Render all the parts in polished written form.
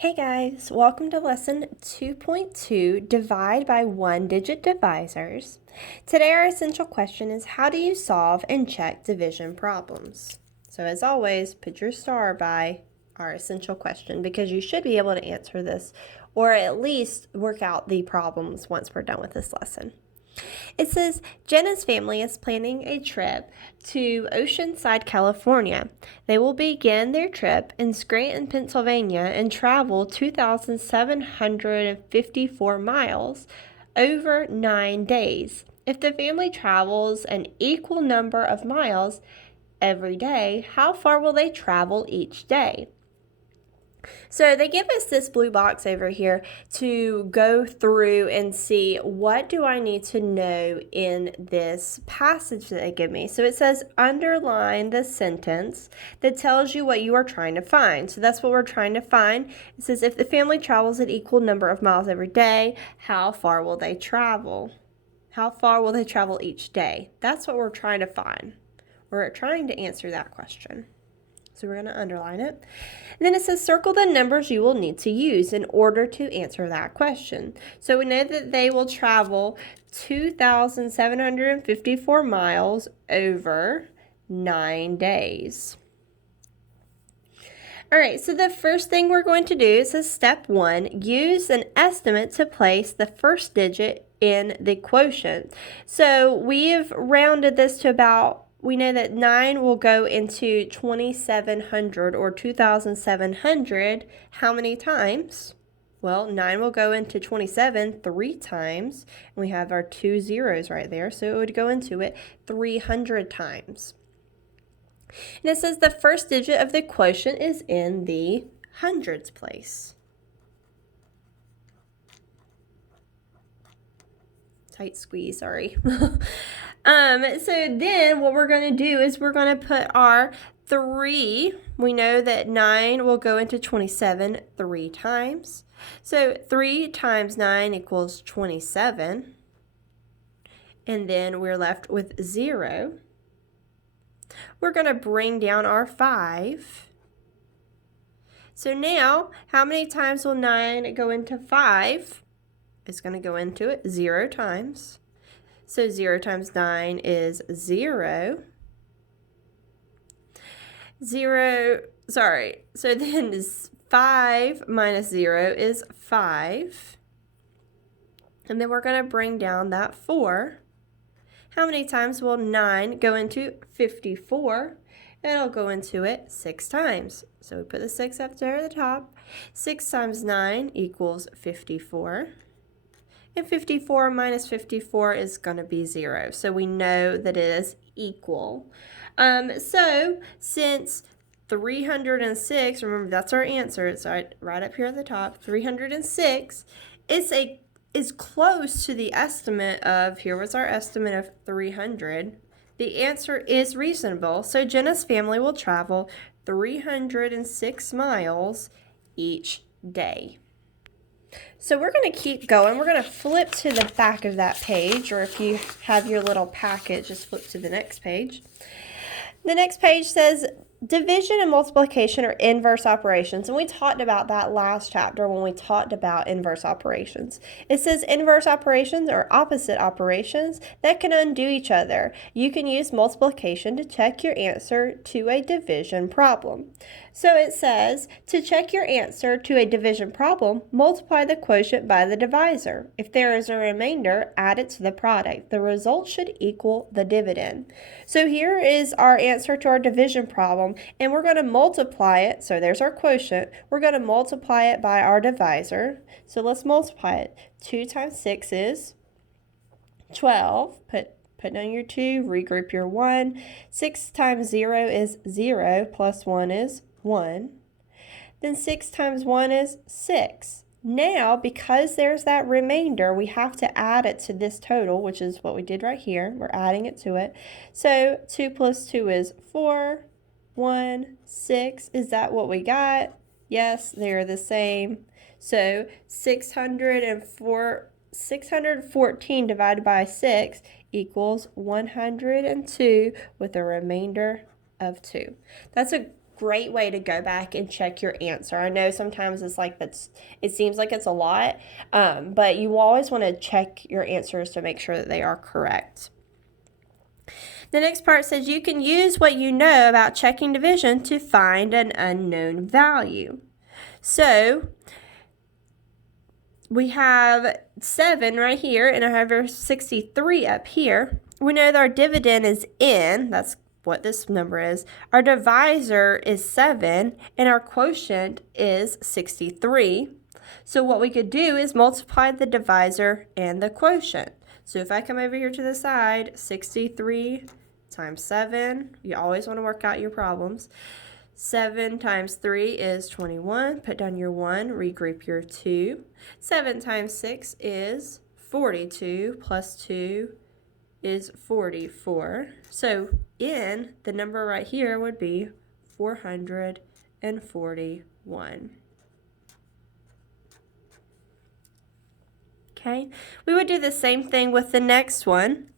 Hey guys, welcome to lesson 2.2, Divide by One-Digit Divisors. Today our essential question is, how do you solve and check division problems? So as always, put your star by our essential question because you should be able to answer this or at least work out the problems once we're done with this lesson. It says, Jenna's family is planning a trip to Oceanside, California. They will begin their trip in Scranton, Pennsylvania and travel 2,754 miles over 9 days. If the family travels an equal number of miles every day, how far will they travel each day? So they give us this blue box over here to go through and see what do I need to know in this passage that they give me. So it says underline the sentence that tells you what you are trying to find. So that's what we're trying to find. It says if the family travels an equal number of miles every day, how far will they travel? How far will they travel each day? That's what we're trying to find. We're trying to answer that question. So we're going to underline it. And then it says circle the numbers you will need to use in order to answer that question. So we know that they will travel 2,754 miles over 9 days. All right, so the first thing we're going to do is step 1, use an estimate to place the first digit in the quotient. So we've rounded this to about, we know that 9 will go into 2,700 or 2,700 how many times? Well, 9 will go into 27 3 times, and we have our 2 zeros right there, so it would go into it 300 times. And it says the first digit of the quotient is in the hundreds place. Tight squeeze, sorry. So then what we're going to do is we're going to put our 3. We know that 9 will go into 27 3 times. So 3 times 9 equals 27. And then we're left with 0. We're going to bring down our 5. So now, how many times will 9 go into 5? It's going to go into it 0 times. So 0 times 9 is 0. So then 5 minus 0 is 5. And then we're going to bring down that 4. How many times will 9 go into 54? It'll go into it 6 times. So we put the 6 up there at the top. 6 times 9 equals 54. And 54 minus 54 is going to be 0. So we know that it is equal. So since 306, remember that's our answer, it's right up here at the top, 306 is close to the estimate of, here was our estimate of 300. The answer is reasonable, so Jenna's family will travel 306 miles each day. So we're going to keep going. We're going to flip to the back of that page, or if you have your little packet, just flip to the next page. The next page says division and multiplication are inverse operations, and we talked about that last chapter when we talked about inverse operations. It says inverse operations are opposite operations that can undo each other. You can use multiplication to check your answer to a division problem. So it says, to check your answer to a division problem, multiply the quotient by the divisor. If there is a remainder, add it to the product. The result should equal the dividend. So here is our answer to our division problem, and we're going to multiply it. So there's our quotient. We're going to multiply it by our divisor. So let's multiply it. 2 times 6 is 12. Put down your 2, regroup your 1. 6 times 0 is 0, plus 1 is 1. Then 6 times 1 is 6. Now, because there's that remainder, we have to add it to this total, which is what we did right here. We're adding it to it. So 2 plus 2 is 4. 1, 6. Is that what we got? Yes, they're the same. So 614 divided by 6 equals 102 with a remainder of 2. That's a great way to go back and check your answer. I know sometimes it's like it seems like it's a lot, but you always want to check your answers to make sure that they are correct. The next part says you can use what you know about checking division to find an unknown value. So we have 7 right here, and I have our 63 up here. We know that our dividend is n, that's what this number is. Our divisor is 7, and our quotient is 63. So what we could do is multiply the divisor and the quotient. So if I come over here to the side, 63 times 7, you always want to work out your problems. 7 times 3 is 21. Put down your 1, regroup your 2. 7 times 6 is 42, plus 2 is 44. So n, the number right here, would be 441. Okay, we would do the same thing with the next one.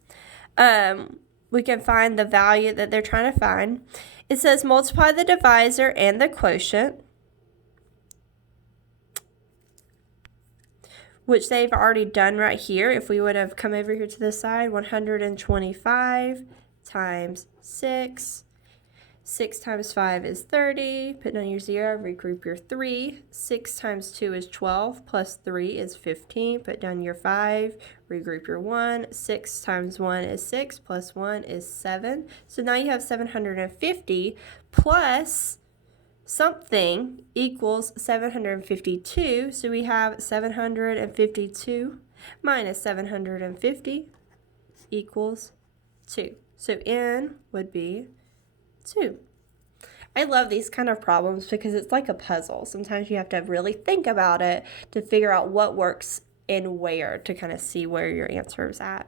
We can find the value that they're trying to find. It says multiply the divisor and the quotient, which they've already done right here. If we would have come over here to the side, 125 times 6. 6 times 5 is 30. Put down your 0, regroup your 3. 6 times 2 is 12, plus 3 is 15. Put down your 5, regroup your 1. 6 times 1 is 6, plus 1 is 7. So now you have 750 plus something equals 752. So we have 752 minus 750 equals 2. So n would be 2. I love these kind of problems because it's like a puzzle. Sometimes you have to really think about it to figure out what works and where to kind of see where your answer is at.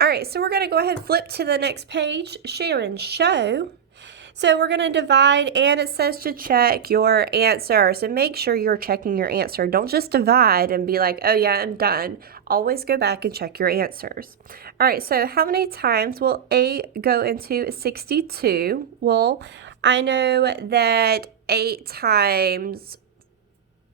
All right, so we're going to go ahead and flip to the next page, share and show. So we're going to divide, and it says to check your answer. So make sure you're checking your answer. Don't just divide and be like, oh yeah, I'm done. Always go back and check your answers. All right, so how many times will 8 go into 62? Well, I know that 8 times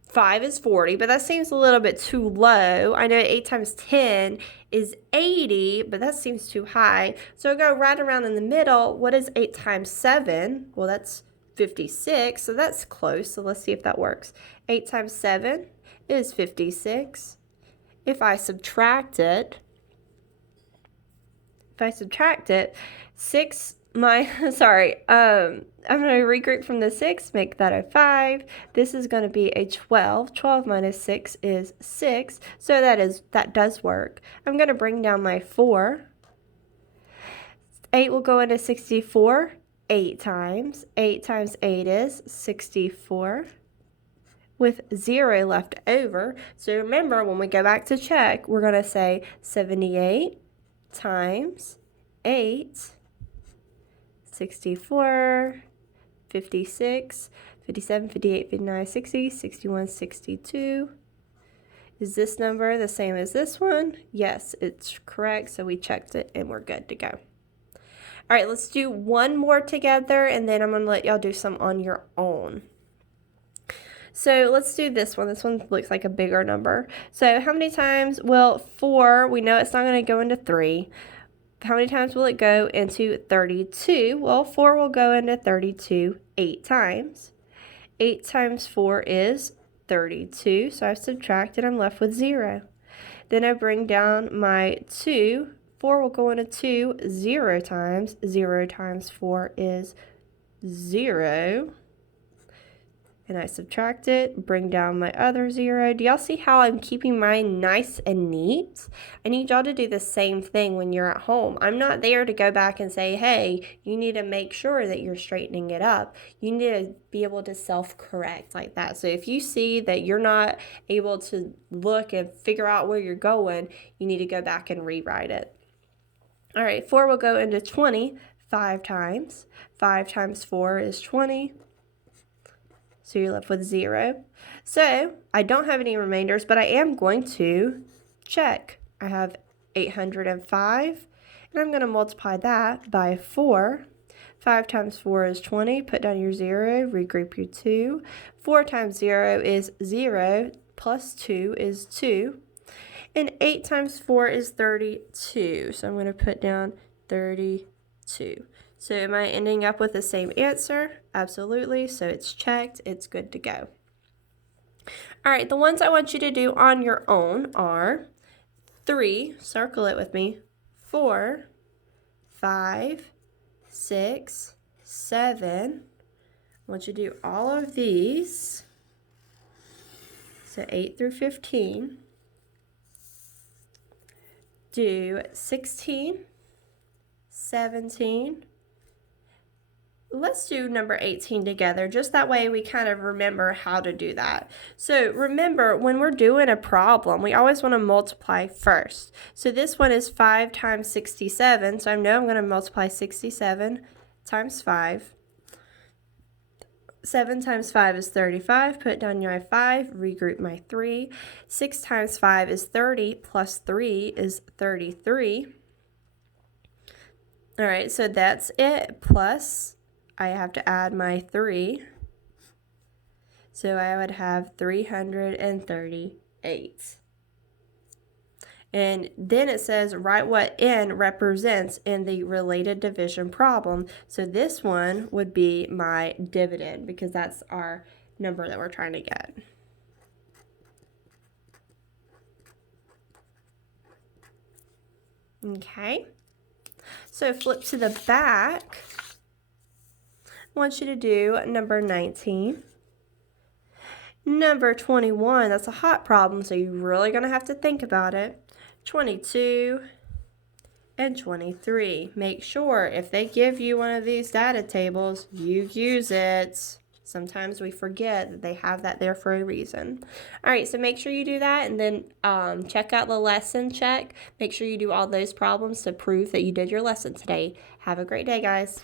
5 is 40, but that seems a little bit too low. I know 8 times 10 is 80, but that seems too high. So I'll go right around in the middle. What is 8 times 7? Well, that's 56, so that's close. So let's see if that works. 8 times 7 is 56. If I subtract it, 6 I'm going to regroup from the 6, make that a 5. This is going to be a 12. 12 minus 6 is 6. So that does work. I'm going to bring down my 4. 8 will go into 64 8 times. 8 times 8 is 64 with 0 left over. So remember, when we go back to check, we're going to say 78 times 8, 64, 56, 57, 58, 59, 60, 61, 62. Is this number the same as this one? Yes, it's correct. So we checked it and we're good to go. All right, let's do one more together, and then I'm going to let y'all do some on your own. So let's do this one. This one looks like a bigger number. So how many times will 4, we know it's not going to go into 3. How many times will it go into 32? Well, 4 will go into 32 8 times. 8 times 4 is 32, so I subtract and I'm left with 0. Then I bring down my 2. 4 will go into 2 0 times. 0 times 4 is 0. And I subtract it, bring down my other 0. Do y'all see how I'm keeping mine nice and neat? I need y'all to do the same thing when you're at home. I'm not there to go back and say, hey, you need to make sure that you're straightening it up. You need to be able to self-correct like that. So if you see that you're not able to look and figure out where you're going, you need to go back and rewrite it. All right, 4 will go into 20 5 times. 5 times 4 is 20. So you're left with 0. So I don't have any remainders, but I am going to check. I have 805, and I'm going to multiply that by 4. 5 times 4 is 20. Put down your 0, regroup your 2. 4 times 0 is 0, plus 2 is 2. And 8 times 4 is 32. So I'm going to put down 32. So am I ending up with the same answer? Absolutely. So it's checked. It's good to go. All right, the ones I want you to do on your own are 3, circle it with me, 4, 5, 6, 7. I want you to do all of these. So 8 through 15. Do 16, 17. Let's do number 18 together, just that way we kind of remember how to do that. So remember, when we're doing a problem, we always want to multiply first. So this one is 5 times 67, so I know I'm going to multiply 67 times 5. 7 times 5 is 35. Put down my 5, regroup my 3. 6 times 5 is 30, plus 3 is 33. All right, so that's it, plus I have to add my 3. So I would have 338. And then it says write what n represents in the related division problem. So this one would be my dividend because that's our number that we're trying to get. Okay. So flip to the back. I want you to do number 19. Number 21, that's a hot problem, so you're really going to have to think about it. 22 and 23. Make sure if they give you one of these data tables, you use it. Sometimes we forget that they have that there for a reason. All right, so make sure you do that, and then check out the lesson check. Make sure you do all those problems to prove that you did your lesson today. Have a great day, guys.